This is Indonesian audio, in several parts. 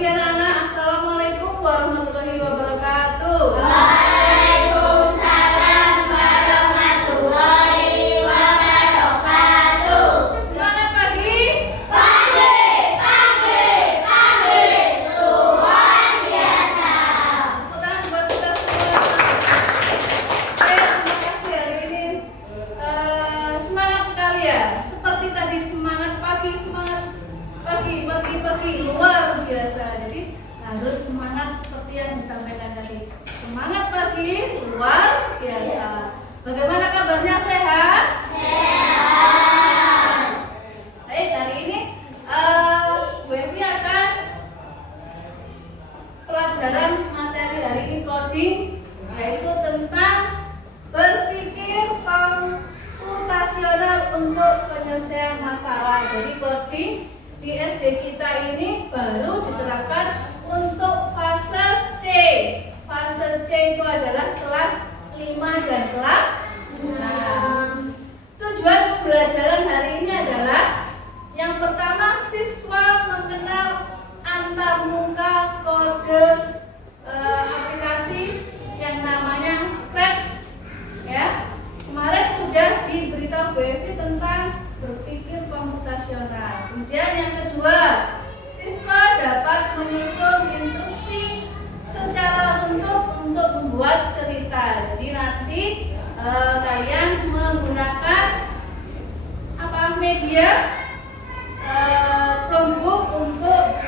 pagi anak-anak. Assalamualaikum warahmatullahi wabarakatuh. Waalaikumsalam warahmatullahi wabarakatuh. Semangat pagi. Pagi, luar biasa. Tepuk tangan buat kita semua. Terima kasih hari ini. Semangat sekali ya. Seperti tadi semangat pagi luar biasa. Jadi harus semangat seperti yang disampaikan tadi. Semangat pagi luar biasa. Bagaimana kabarnya, sehat? Sehat. Baik, hari ini Bu Evi akan pelajaran materi hari ini coding, yaitu tentang berpikir komputasional untuk penyelesaian masalah. Jadi coding di SD kita ini baru diterapkan untuk fase C. Fase C itu adalah kelas 5 dan kelas 6. Tujuan pembelajaran hari ini adalah yang pertama, siswa mengenal antarmuka kode aplikasi yang namanya Scratch. Ya, kemarin sudah diberitahu Bu Evi tentang berpikir komputasional. Kemudian yang kedua, siswa dapat menyusun instruksi secara runtut untuk membuat cerita. Jadi nanti kalian menggunakan media Chromebook untuk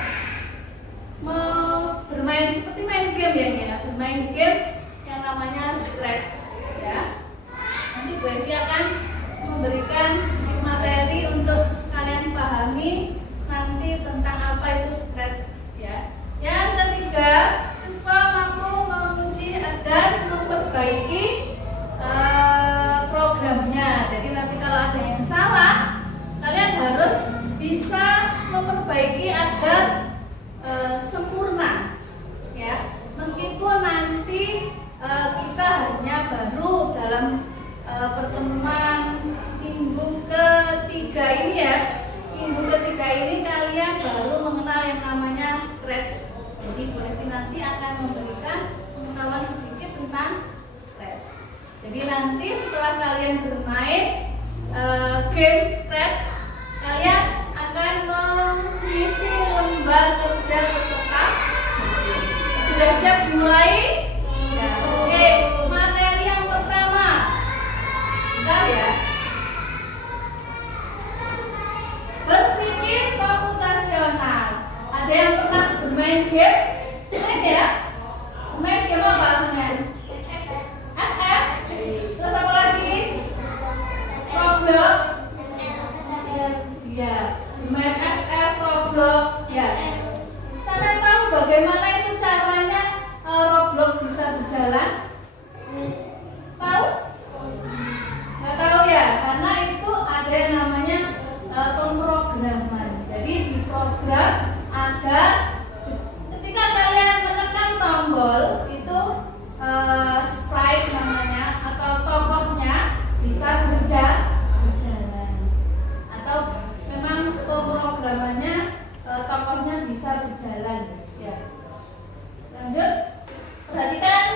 bermain seperti main game ya, bermain game yang namanya Scratch ya. Nanti Bu Evi akan memberikan sedikit materi untuk kalian pahami nanti tentang apa itu Scratch ya. Yang ketiga, siswa mampu menguji dan memperbaiki programnya. Jadi nanti kalau ada yang salah, kalian harus bisa memperbaiki agar sempurna ya. Meskipun nanti kita hanya baru dalam pertemuan minggu ketiga ini ya. Minggu ketiga ini kalian baru mengenal yang namanya Scratch. Jadi Bu Evi nanti akan memberikan pengetahuan sedikit tentang Scratch. Jadi nanti setelah kalian bermain game Scratch, kalian akan mengisi lembar kerja peserta. Sudah siap dimulai? Ya, oke. Materi yang pertama, bentar ya. Berpikir komputasional. Ada yang pernah bermain game? Sering ya? Bermain game apa sebenarnya? FF? Terus apa lagi? Roblox? Ya, bermain FF, Roblox. Ya. Sampai tahu bagaimana itu caranya Roblox bisa berjalan? Tahu? Nggak tahu ya, karena itu ada yang namanya pemrograman. Jadi diprogram agar ketika kalian menekan tombol itu sprite namanya atau tokohnya bisa berjalan, atau memang pemrogramannya tokohnya bisa berjalan ya. Lanjut, perhatikan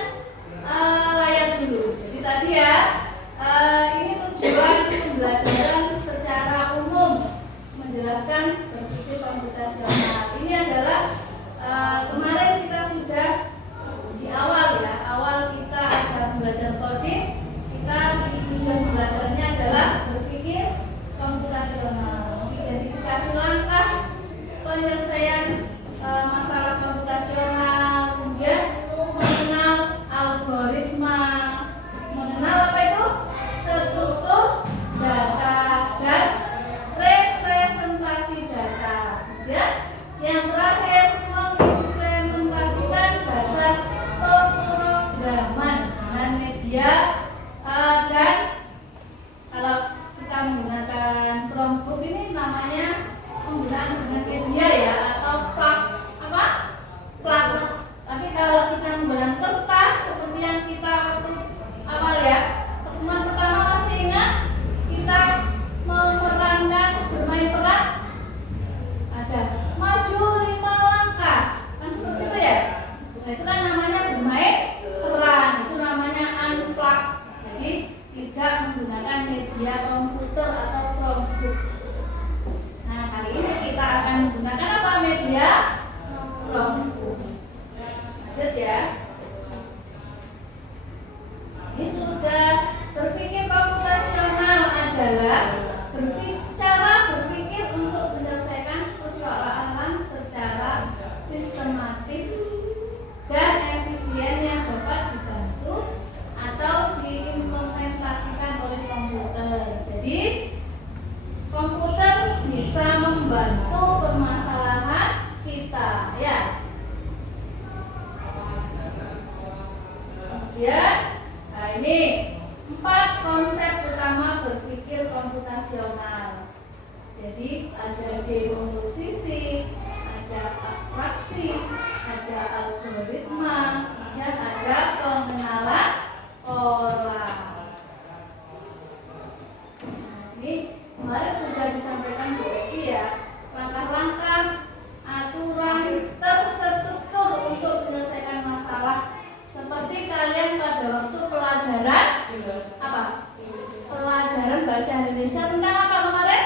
komputer atau Chromebook. Nah, kali ini kita akan menggunakan apa media? Chromebook. Lanjut ya. Ini sudah berpikir komputasional adalah cara berpikir untuk menyelesaikan persoalan secara sistematis dan efisien yang dapat dibantu atau diimplementasikan oleh komputer. Jadi komputer bisa membantu permasalahan kita, ya. Kemudian, nah ini 4 konsep utama berpikir komputasional. Jadi ada dekomposisi, ada abstraksi, ada algoritma, dan ada pengenalan orang. Nah, ini kemarin sudah disampaikan Bu Eki ya, langkah-langkah aturan terstruktur untuk menyelesaikan masalah. Seperti kalian pada waktu pelajaran apa? Pelajaran bahasa Indonesia tentang apa kemarin?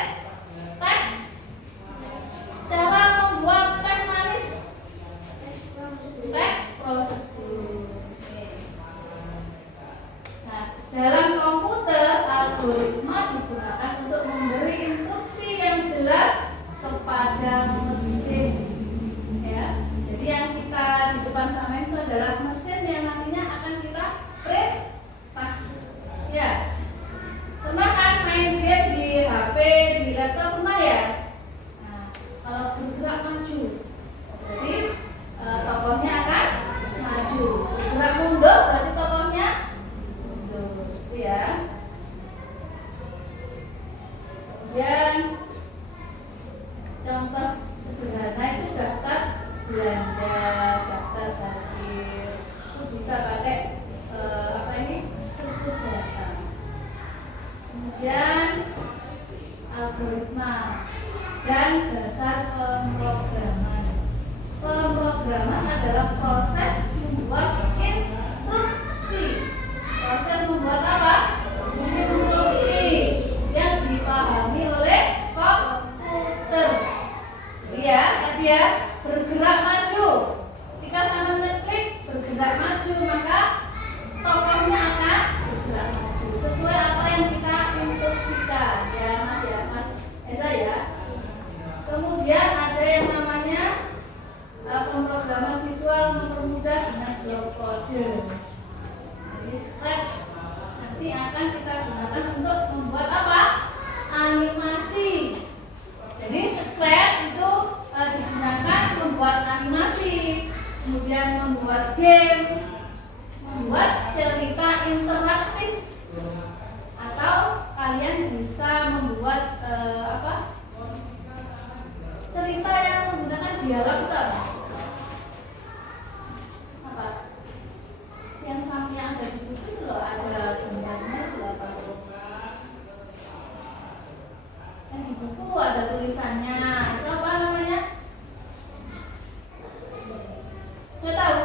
Teks. Cara membuat teh manis. Teks prosedur. Nah, dalam komputer algoritma digunakan untuk memberi instruksi yang jelas kepada mesin. Ya, jadi yang kita di depan sama itu adalah mesin yang nantinya akan kita perintah. Ya, pernah kan main game di HP, di laptop pernah ya? Nah, kalau bergerak maju, berarti tokohnya akan maju. Bergerak mundur, berarti tokohnya mundur. Itu ya. Kemudian contoh sederhana itu daftar belanja, daftar parkir. Itu bisa pakai apa ini? Struktur data. Kemudian algoritma dan dasar pemrograman. Pemrograman adalah proses membuat instruksi. Proses membuat apa? Instruksi yang dipahami oleh komputer. Ya, tadi ya, bergerak maju. Jika sampai ngeklik bergerak maju, maka tokohnya akan bergerak maju sesuai apa yang kita instruksikan, ya Mas Eza ya. Kemudian ada yang namanya pemrograman visual mempermudah dengan blok kode. Jadi Scratch nanti akan kita gunakan untuk membuat apa? Animasi. Jadi Scratch itu digunakan membuat animasi, kemudian membuat game, membuat cerita interaktif, atau kalian bisa membuat cerita yang menggunakan dialog itu apa? Yang samping ada di buku itu loh, ada gambarnya itu apa? Yang di buku ada tulisannya, itu apa namanya? Nggak tahu.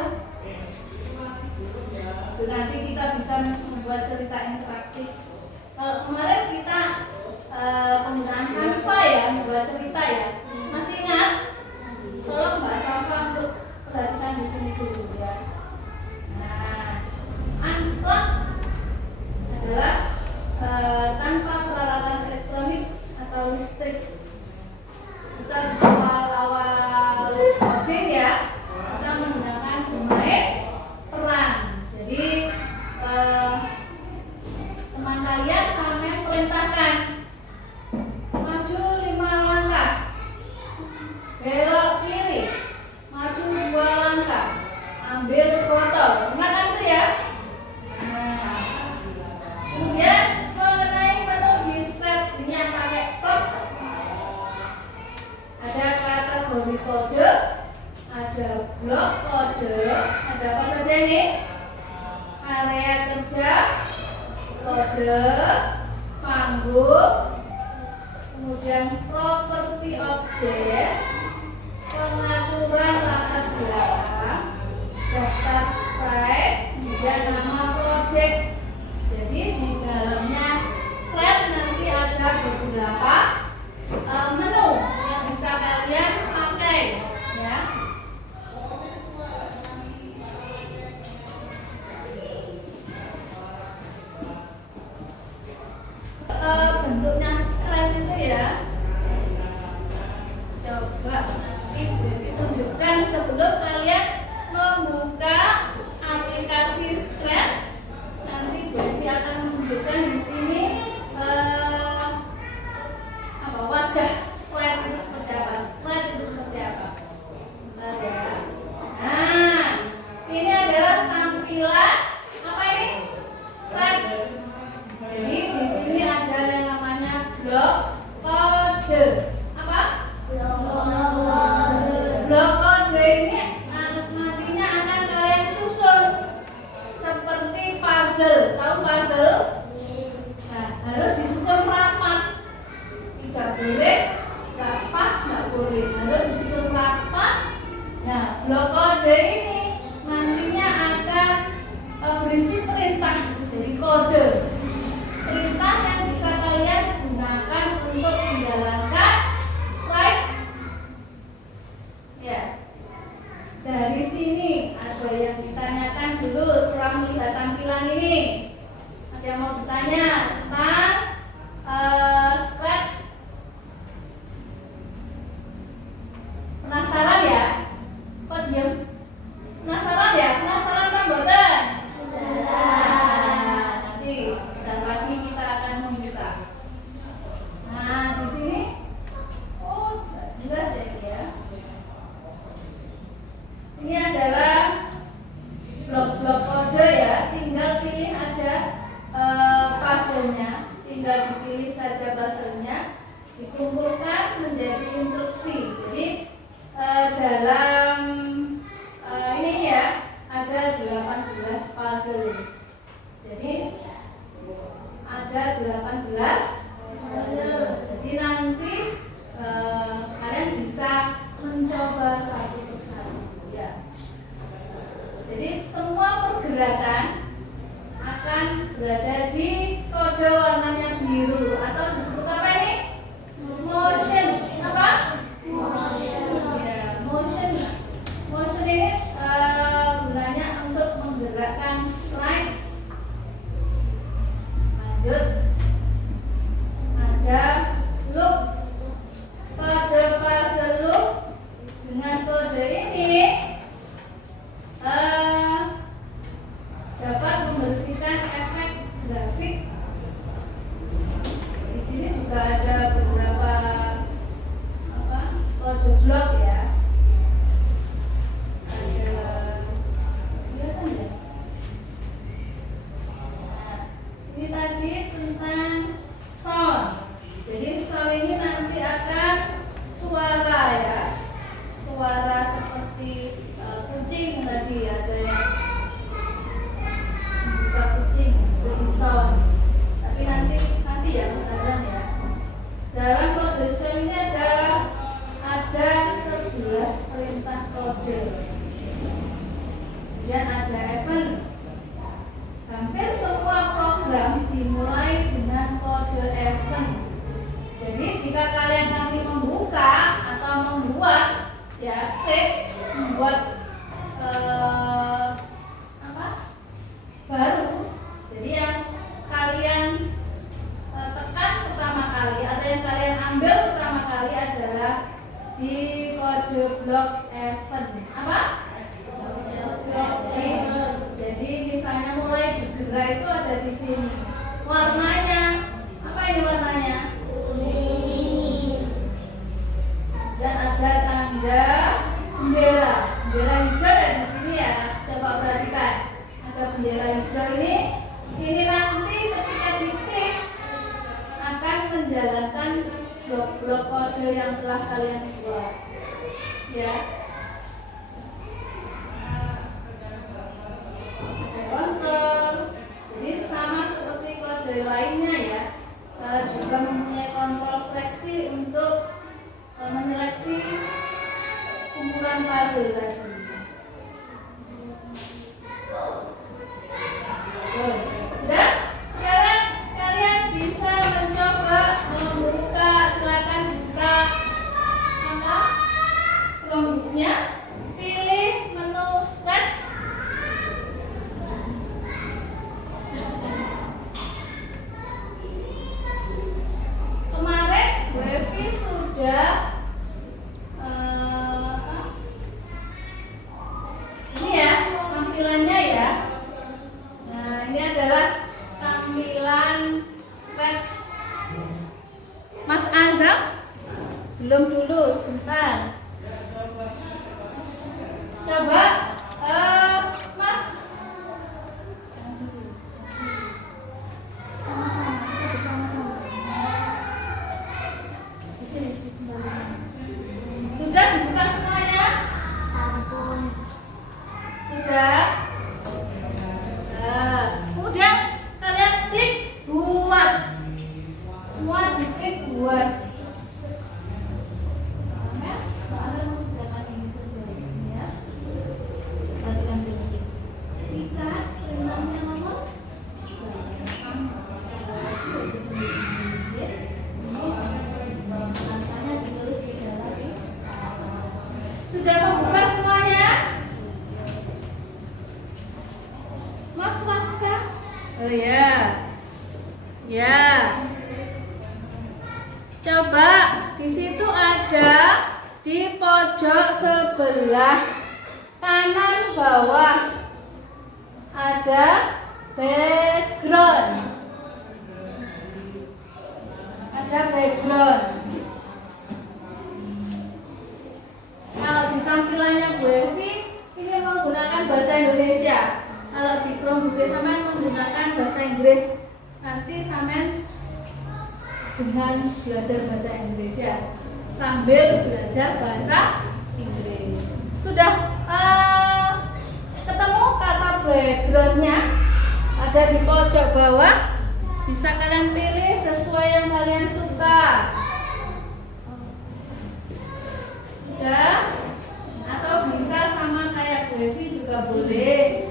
Itu nanti kita bisa membuat cerita interaktif. Kemarin kita penggunaan Canva ya, membuat cerita ya. Masih ingat? Tolong Mbak Safa untuk perhatikan di sini dulu ya. Nah, unplug adalah tanpa peralatan elektronik atau listrik. Kita awal-awal coding ya, kita menggunakan domain peran. Jadi teman kalian sampai perintahkan maju 5 langkah, belok kiri, maju 2 langkah, ambil foto. Ingat kan itu ya? Nah, kemudian mengenai menu di step ini yang pakai plug, ada kategori kode, ada blok kode, ada apa saja ini? Area kerja, kode, panggung, kemudian properti objek, pengaturan latar belakang, daftar slide, kemudian nama project. Jadi di dalamnya slide nanti ada kode. Apa? Blok kode ini nantinya akan kalian susun seperti puzzle. Tahu puzzle? Nah, harus disusun rapat. Tidak boleh nggak pas, nggak boleh. Harus disusun rapat. Nah, blok kode ini nantinya akan berisi perintah, jadi kode. Perintah yang bisa kalian gunakan untuk menjalankan slide. Ya. Dari sini ada yang ditanyakan dulu setelah melihat tampilan ini. Ada yang mau bertanya tentang scratch? Penasaran ya? Kok diam? Penasaran ya? Penasaran kan boten? Nah, nanti sebentar lagi kita akan membuka. Nah, di sini nggak jelas ya ini ya. Ini adalah blok-blok kode ya. Tinggal pilih aja puzzle-nya. Tinggal dipilih saja puzzle-nya, dikumpulkan menjadi instruksi. Jadi dalam ini ya ada 18 puzzle. Jadi ada 18 puzzle. Jadi nanti kalian bisa mencoba satu persatu ya. Jadi semua pergerakan akan berada di kode warnanya biru atau disebut apa ini? Motion. Apa? Ya, motion. Motion ini gunanya untuk menggerakkan slide. Lanjut. Ada loop. Kode puzzle loop dengan kode ini dapat membersihkan efek grafik. Di sini juga ada beberapa kode blok ya. Ada kelihatan ya. Nah, ini tadi tentang sound. Jadi sound ini nanti akan suara ya. Suara seperti kucing tadi ada yang membuka kucing jadi sound. Tapi nanti ya Mas Azan ya. Dalam kode sound ini ada 11 perintah kode. Kemudian ada event. Hampir semua program dimulai dengan kode event. Jadi jika kalian nanti membuka atau membuat ya klik membuat baru, jadi yang kalian tekan pertama kali atau yang kalian ambil pertama kali adalah di kode blok event. Apa? Blok event. Jadi misalnya mulai bergerak itu ada di sini. Warnanya apa ini warnanya? Dan ada tanda bendera. Bendera hijau ada di sini ya. Coba perhatikan. Ada bendera hijau ini nanti ketika diklik akan menjalankan blok-blok kode yang telah kalian buat. Ya. Ada kontrol. Jadi sama seperti kode lainnya ya. Juga mempunyai kontrol seleksi untuk menyeleksi kumpulan puzzle tadi. Sudah? Sekarang kalian bisa mencoba membuka, silakan buka Chromebook-nya, pilih menu Sketch. Kemarin Bu Evi sudah ini ya tampilannya ya. Nah, ini adalah tampilan Sketch. Mas Azam belum dulu, sebentar. Coba Mas sama-sama, kita bersama-sama. Sudah dibuka semuanya? Sudah? Nah, kemudian kalian klik buat. Semua diklik buat. Kalian mengerjakan ini sesuai ya. Perhatikan dulu. Kita perintahnya nomor sudah membuka semuanya? Mas kah? Oh ya. Ya. Coba di situ ada di pojok sebelah kanan bawah ada background. Ada background. Kalau di tampilannya Bu Evi ini menggunakan bahasa Indonesia. Kalau di Chromebook Samen menggunakan bahasa Inggris. Nanti Samen dengan belajar bahasa Indonesia sambil belajar bahasa Inggris. Sudah ketemu kata backgroundnya ada di pojok bawah. Bisa kalian pilih sesuai yang kalian suka. Sudah? Atau bisa sama kayak Bu Evi juga boleh.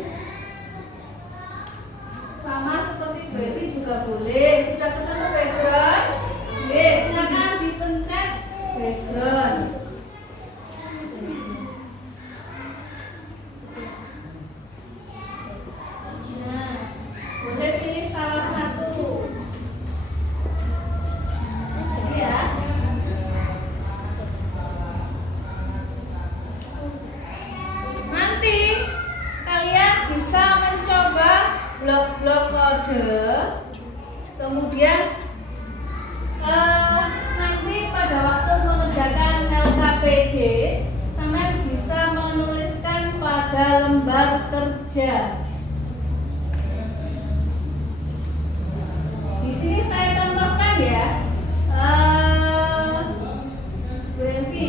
Sama seperti Bu Evi juga boleh. Sudah ketemu background? Oke, silakan dipencet background. Nah, boleh pilih salah satu. Jadi ya. Nanti kalian bisa mencoba blok-blok kode, kemudian nanti pada waktu mengerjakan LKPD, sampean bisa menuliskan pada lembar kerja. Di sini saya contohkan ya, Bu Evi.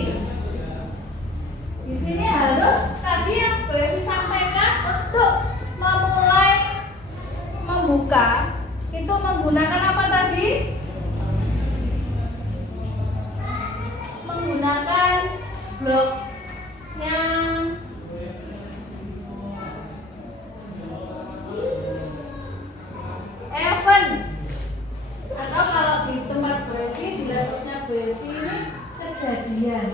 Di sini harus tadi yang Bu Evi sampaikan untuk memulai membuka itu menggunakan apa tadi? Menggunakan blok yang event, atau kalau di tempat Bu Evi, di laptopnya Bu Evi ini kejadian.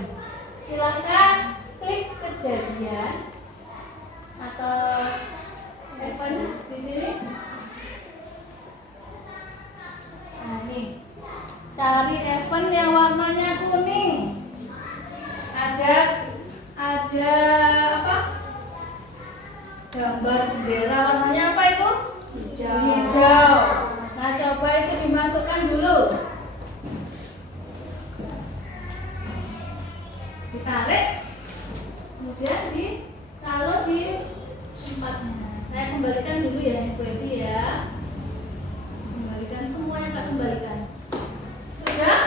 Silakan klik kejadian atau event di sini. Nah, nih. Cari event yang warnanya kuning. Ada apa? Gambar bendera warnanya apa itu? Hijau. Nah, coba itu dimasukkan dulu. Ditarik. Kemudian ditaruh di tempatnya. Saya kembalikan dulu ya, Bu Evi ya. Kembalikan semua yang tak kembalikan. Sudah,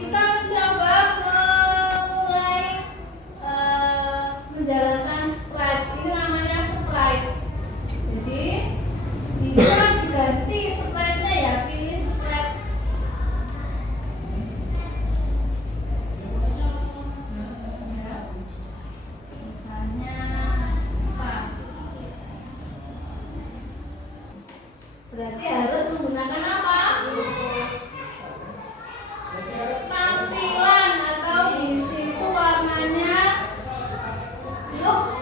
kita mencoba memulai menjalankan sprite. Ini namanya sprite. Jadi bisa diganti sprite-nya ya, pilih sprite. Misalnya apa? Berarti harus menggunakan apa? Tampilan atau di situ warnanya look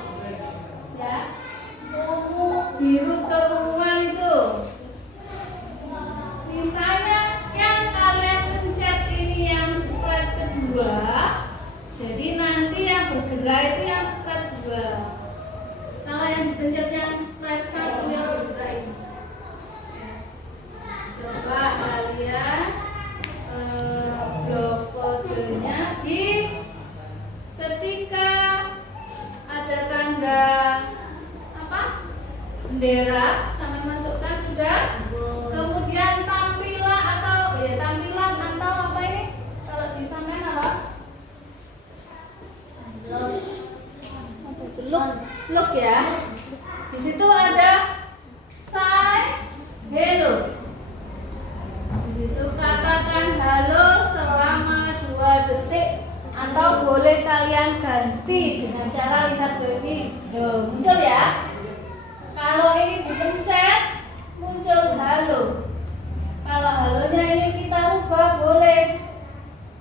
ya, ungu biru keunguan itu. Misalnya yang kalian pencet ini yang sprite kedua, jadi nanti yang bergerak itu yang sprite 2. Kalau yang dipencet yang sprite 1 yang bergerak ini. Coba kalian blok kodenya di ketika ada tanda apa? Bendera, sampai masukkan sudah. Kemudian tampilan atau apa ini? Kalau di sampean apa? look ya. Di situ ada say hello. Di situ katakan halo selama 2 detik atau boleh kalian ganti dengan cara lihat video. Muncul ya. Kalau ini dipencet muncul halo. Kalau halonya ini kita rubah boleh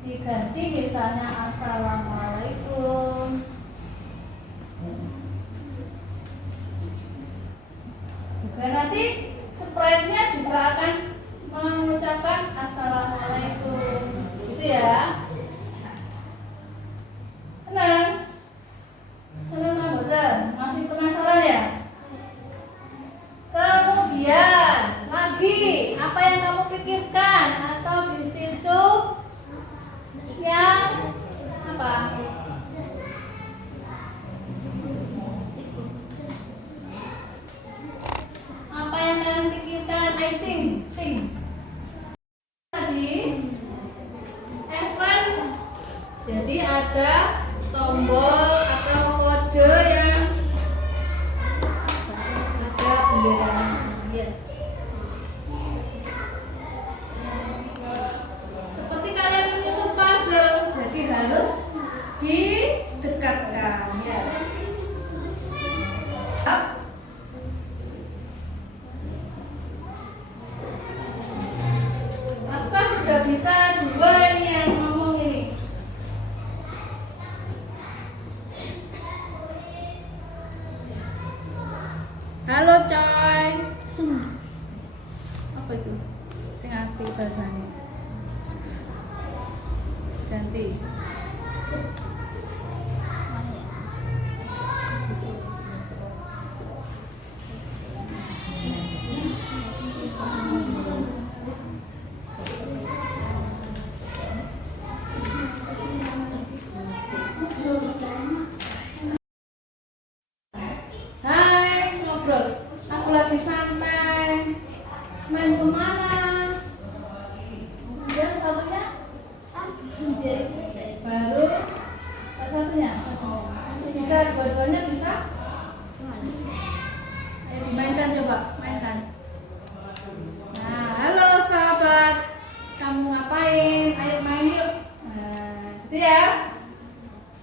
diganti misalnya assalamualaikum. Juga nanti sprite-nya juga akan mengucapkan assalamualaikum. Gitu ya. Senang? Senang betul? Masih penasaran ya? Kemudian lagi apa yang kamu pikirkan atau di situ yang apa? Apa yang kalian pikirkan? I think. Tadi event. Jadi ada tombol atau kode yang ada benderanya. Seperti kalian menyusun puzzle, jadi harus didekatkan ya. Apa sudah bisa 2 ini yang ngomong ini? Halo coy. Apa itu? Sing ngerti bahasanya. Ganti. Hai, ngobrol. Aku lagi santai. Main kemana? Kemudian satunya baru satunya bisa dua-duanya bisa. Ayo dimainkan, coba mainkan. Nah, halo sahabat, kamu ngapain? Ayo main yuk. Nah, gitu ya.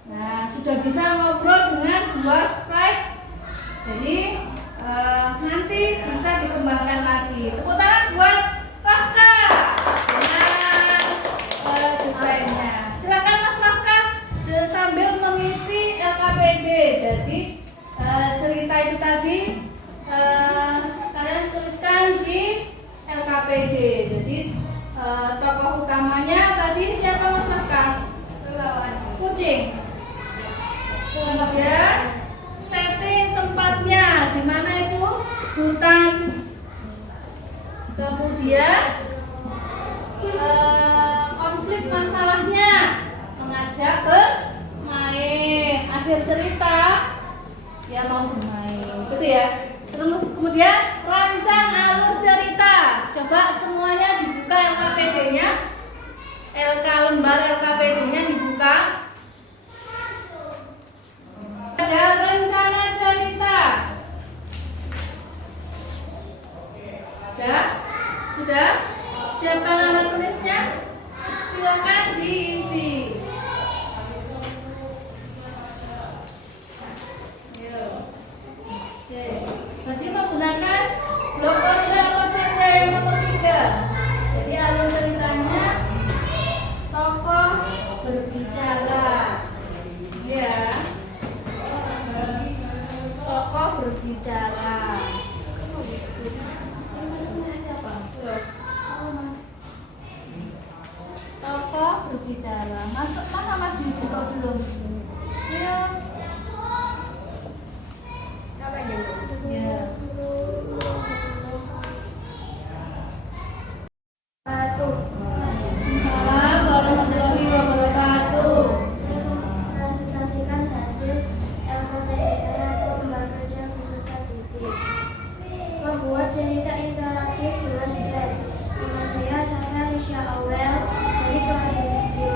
Nah, sudah bisa ngobrol dengan 2 sprite. Jadi nanti bisa dikembangkan lagi. Tepuk tangan buat Rafka dengan desainnya. Silakan Mas Rafka sambil mengisi LKPD. Jadi cerita itu tadi kalian tuliskan di LKPD. Jadi tokoh utamanya tadi siapa Mas Rafka? Kucing. Kemudian setting tempatnya di mana itu? Hutan. Kemudian konflik masalahnya mengajak bermain. Akhir cerita ya mau bermain, gitu ya. Kemudian rancang alur cerita. Coba semuanya dibuka LKPD-nya. Lembar LKPD-nya dibuka. Ada rencana cerita. Sudah? Siapkan alat tulisnya. Silakan diisi. Oke. Masih menggunakan blok kode apa saja yang nomor 3. Jadi alur ceritanya tokoh berbicara. Ya. Tokoh berbicara. Tokoh berbicara. Masuk mana Mas Yudi kok belum? Ya. Ya. Assalamualaikum warahmatullahi wabarakatuh. Presentasikan hasil LKPD saya atau lembar kerja beserta titik. Membuat cerita interaktif dengan slide. Nama saya Risha Awel dari kelas 5.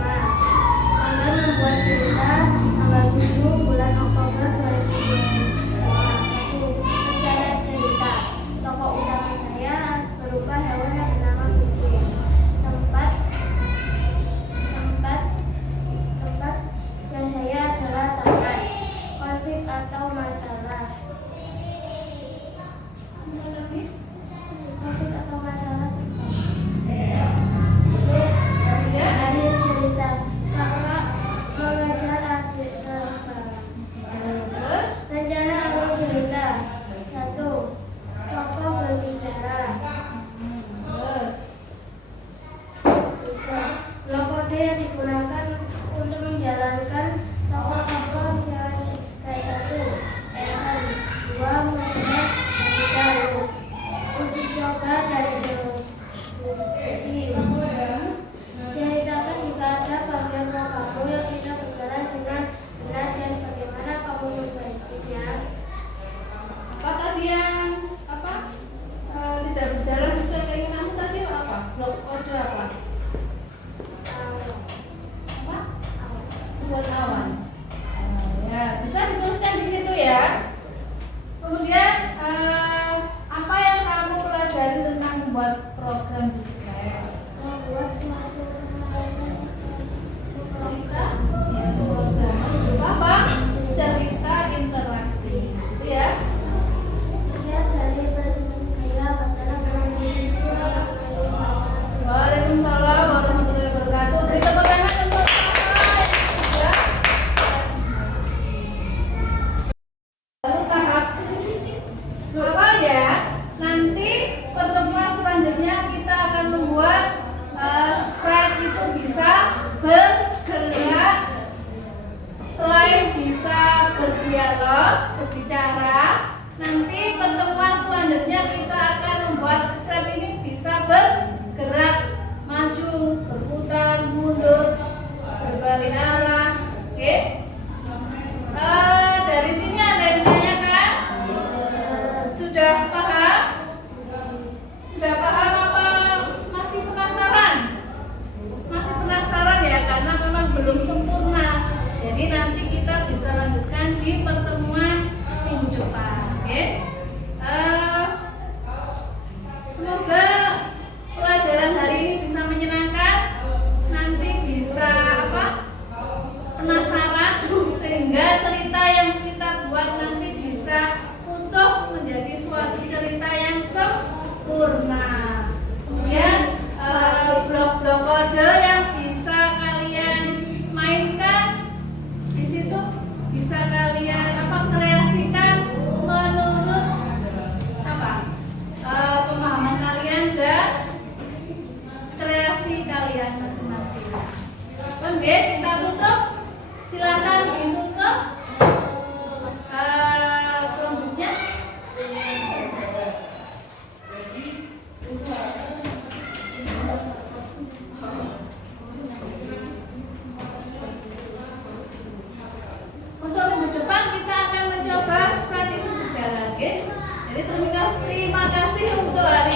Kalian membuat cerita tanggal 7 bulan membuat awan. Ya, bisa dituliskan di situ ya. Kemudian apa yang kamu pelajari tentang membuat program di Scratch? Membuat suatu permainan program. Ya, program apa? Cerita interaktif, gitu ya. Sekian dari presentasi saya. Wassalamualaikum warahmatullahi wabarakatuh. Waalaikumsalam warahmatullahi wabarakatuh. Beri tepuk tangan untuk ya. Baru tahap awal ya. Nanti pertemuan selanjutnya kita akan membuat sprite itu bisa bergerak. Selain bisa berdialog, berbicara, nanti pertemuan selanjutnya kita akan membuat sprite ini bisa bergerak, maju, berputar, mundur, berbalik arah. Oke? Dari sini ada yang tanyakan? Sudah paham? Sudah paham apa masih penasaran? Masih penasaran ya, karena memang belum sempurna. Jadi nanti kita bisa lanjutkan di pertemuan minggu depan. Oke? Semoga pelajaran hari ini bisa menyenangkan. Nanti bisa penasaran sehingga cerita yang kita buat nanti bisa utuh menjadi suatu cerita yang sempurna. Kemudian blok-blok kode yang bisa kalian mainkan di situ, bisa kalian kreasikan menurut pemahaman kalian dan kreasi kalian masing-masing. Oke, kita tutup. Silakan ditutup Chromebook-nya. Untuk minggu depan kita akan mencoba sprite itu berjalan, oke? Jadi terima kasih untuk hari